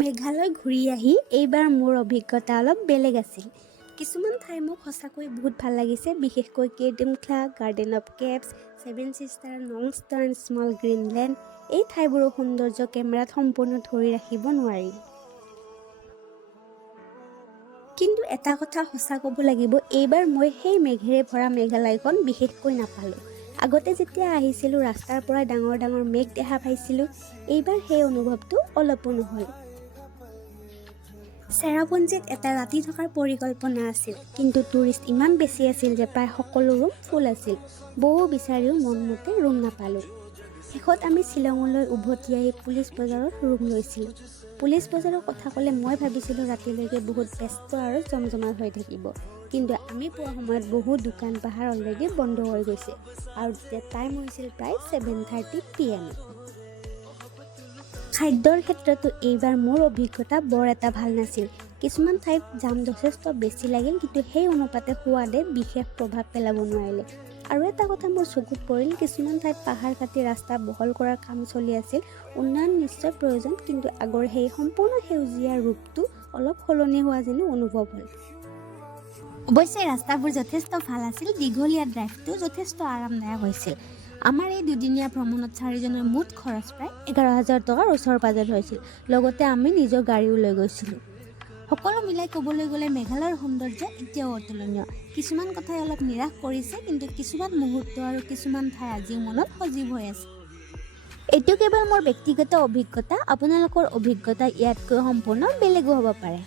মেঘালয় ঘূৰি আহি এইবাৰ মোৰ অভিজ্ঞতা অলপ বেলেগ আছিল। কিছুমান ঠাই মোক সঁচাকৈ বহুত ভাল লাগিছে, বিশেষকৈ Kiredemkhla, garden of caves, seven sisters, Nongstoin, small Greenland. এই ঠাইবোৰৰ সৌন্দৰ্য কেমেৰাত সম্পূৰ্ণ ধৰি ৰাখিব নোৱাৰি। কিন্তু এটা কথা সঁচা ক'ব লাগিব, এইবাৰ মই সেই মেঘেৰে ভৰা মেঘালয়খন বিশেষকৈ নাপালোঁ। আগতে যেতিয়া আহিছিলোঁ ৰাস্তাৰ পৰা ডাঙৰ ডাঙৰ মেঘ দেখা পাইছিলোঁ, এইবাৰ সেই অনুভৱটো অলপো নহ'ল। চেৰাপুঞ্জীত এটা ৰাতি থকাৰ পৰিকল্পনা আছিল, কিন্তু টুৰিষ্ট ইমান বেছি আছিল যে প্ৰায় সকলো ৰুম ফুল আছিল। বহু বিচাৰিও মনমতে ৰুম নাপালোঁ। শেষত আমি শ্বিলঙলৈ উভতি আহি পুলিচ বজাৰত ৰুম লৈছিলোঁ। পুলিচ বজাৰৰ কথা ক'লে মই ভাবিছিলোঁ ৰাতিলৈকে বহুত ব্যস্ত আৰু জমজমাট হৈ থাকিব, কিন্তু আমি পোৱা সময়ত বহু দোকান পাহাৰ অলৰেডি বন্ধ হৈ গৈছে আৰু তেতিয়া টাইম হৈছিল প্ৰায় 7:30 PM। খাদ্যৰ ক্ষেত্ৰতো এইবাৰ মোৰ অভিজ্ঞতা বৰ এটা ভাল নাছিল। কিছুমান ঠাইত জাম যথেষ্ট বেছি লাগিল, কিন্তু সেই অনুপাতে সোৱাদে বিশেষ প্ৰভাৱ পেলাব নোৱাৰিলে। আৰু এটা কথা মোৰ চকুত পৰিল, কিছুমান ঠাইত পাহাৰ কাটি ৰাস্তা বহল কৰাৰ কাম চলি আছিল। উন্নয়ন নিশ্চয় প্ৰয়োজন, কিন্তু আগৰ সেই সম্পূৰ্ণ সেউজীয়া ৰূপটো অলপ সলনি হোৱা যেন অনুভৱ হ'ল। অৱশ্যে ৰাস্তাবোৰ যথেষ্ট ভাল আছিল, দীঘলীয়া ড্ৰাইভটো যথেষ্ট আৰামদায়ক হৈছিল। আমাৰ এই দুদিনীয়া ভ্ৰমণত 4জনৰ মুঠ খৰচ প্ৰায় 11,000 টকাৰ ওচৰ-পাজৰ হৈছিল। লগতে আমি নিজৰ গাড়ীও লৈ গৈছিলোঁ। সকলো মিলাই ক'বলৈ গ'লে মেঘালয়ৰ সৌন্দৰ্য এতিয়াও অতুলনীয়। কিছুমান কথাই অলপ নিৰাশ কৰিছে, কিন্তু কিছুমান মুহূৰ্ত আৰু কিছুমান ঠাই আজিও মনত সজীৱ হৈ আছে। এইটো কেৱল মোৰ ব্যক্তিগত অভিজ্ঞতা, আপোনালোকৰ অভিজ্ঞতা ইয়াতকৈ সম্পূৰ্ণ বেলেগো হ'ব পাৰে।